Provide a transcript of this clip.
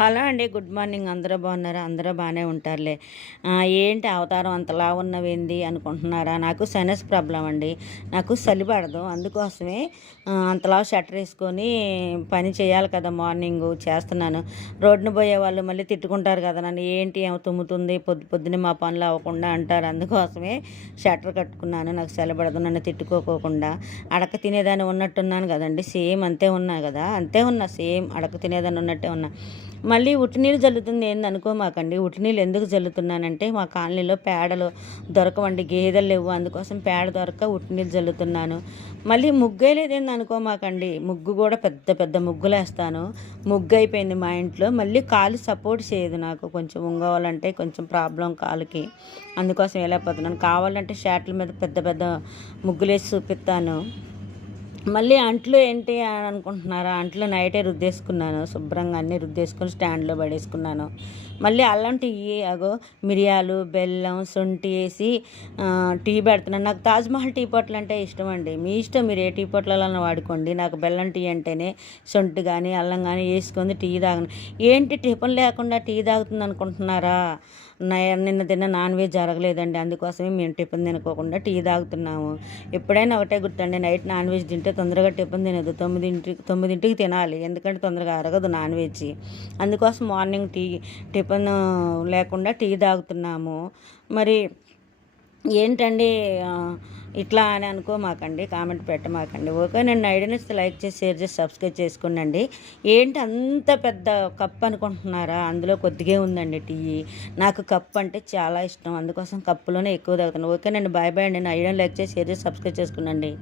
Hello అండి. Good morning. అందరూ బాగున్నారా? అందరూ బాగానే ఉంటారులే. ఏంటి అవతారం అంతలా ఉన్నవేంది అనుకుంటున్నారా? నాకు సైనస్ ప్రాబ్లం అండి. నాకు చలి పడదు. అందుకోసమే అంతలా షట్టర్ వేసుకొని పని చేయాలి కదా, మార్నింగు చేస్తున్నాను. రోడ్డున పోయే వాళ్ళు మళ్ళీ తిట్టుకుంటారు కదా నన్ను, ఏంటి ఏమో తుమ్ముతుంది పొద్దున్నే మా పనులు అవ్వకుండా అంటారు. అందుకోసమే షట్టర్ కట్టుకున్నాను. నాకు చలి పడదు, నన్ను తిట్టుకోకుండా. అడక తినేదాన్ని ఉన్నట్టున్నాను కదండి, సేమ్ అంతే ఉన్నా కదా, అంతే ఉన్నా, సేమ్ అడక తినేదాన్ని ఉన్నట్టే ఉన్నా. మళ్ళీ ఉట్టినీళ్ళు జల్లుతుంది ఏంది అనుకోమాకండి. ఉట్టినీళ్ళు ఎందుకు జల్లుతున్నానంటే, మా కాలనీలో పేడలు దొరకవండి, గేదెలు లేవు, అందుకోసం పేడ దొరక ఉట్టినీళ్ళు జల్లుతున్నాను. మళ్ళీ ముగ్గేయలేదేంది అనుకోమాకండి, ముగ్గు కూడా పెద్ద పెద్ద ముగ్గులేస్తాను. ముగ్గు అయిపోయింది మా ఇంట్లో. మళ్ళీ కాలు సపోర్ట్ చేయదు నాకు, కొంచెం ఉంగవాలంటే కొంచెం ప్రాబ్లం కాలుకి, అందుకోసం వెళ్ళిపోతున్నాను. కావాలంటే షాట్ల మీద పెద్ద పెద్ద ముగ్గులేసి చూపిస్తాను. మళ్ళీ అంట్లు ఏంటి అని అనుకుంటున్నారా? అంట్లు నైటే రుద్దేసుకున్నాను, శుభ్రంగా అన్నీ రుద్దేసుకొని స్టాండ్లో పడేసుకున్నాను. మళ్ళీ అల్లం టీ, అగో మిరియాలు, బెల్లం, శొంఠి వేసి టీ పెడుతున్నాను. నాకు తాజ్మహల్ టీ పొట్లు అంటే ఇష్టం అండి. మీ ఇష్టం, మీరు ఏ టీ పొట్లలో వాడుకోండి. నాకు బెల్లం టీ అంటేనే, శొంఠి కానీ అల్లం కానీ వేసుకొని టీ తాగను. ఏంటి టిఫిన్ లేకుండా టీ తాగుతుంది అనుకుంటున్నారా? నిన్న తిన్న నాన్ వెజ్ జరగలేదండి, అందుకోసమే మేము టిఫిన్ తినుకోకుండా టీ తాగుతున్నాము. ఎప్పుడైనా ఒకటే గుర్తండి, నైట్ నాన్ వెజ్ తింటే తొందరగా టిఫిన్ తినదు. తొమ్మిదింటికి తినాలి, ఎందుకంటే తొందరగా అరగదు నాన్ వెజ్. అందుకోసం మార్నింగ్ టిఫిన్ లేకుండా టీ తాగుతున్నాము. మరి ఏంటండి ఇట్లా అని అనుకోమాకండి, కామెంట్ పెట్టమాకండి. ఓకే, నేను ఐడియాని లైక్ చేసి, షేర్ చేసి, సబ్స్క్రైబ్ చేసుకోండి. ఏంటి అంత పెద్ద కప్ అనుకుంటున్నారా? అందులో కొద్దిగా ఉందండి టీ. నాకు కప్ అంటే చాలా ఇష్టం, అందుకోసం కప్పులోనే ఎక్కువ తాగుతాను. ఓకే, నేను బాయ్ బాయ్ అండి. నా ఐడియాని లైక్ చేసి, షేర్ చేసి, సబ్స్క్రైబ్ చేసుకోండి.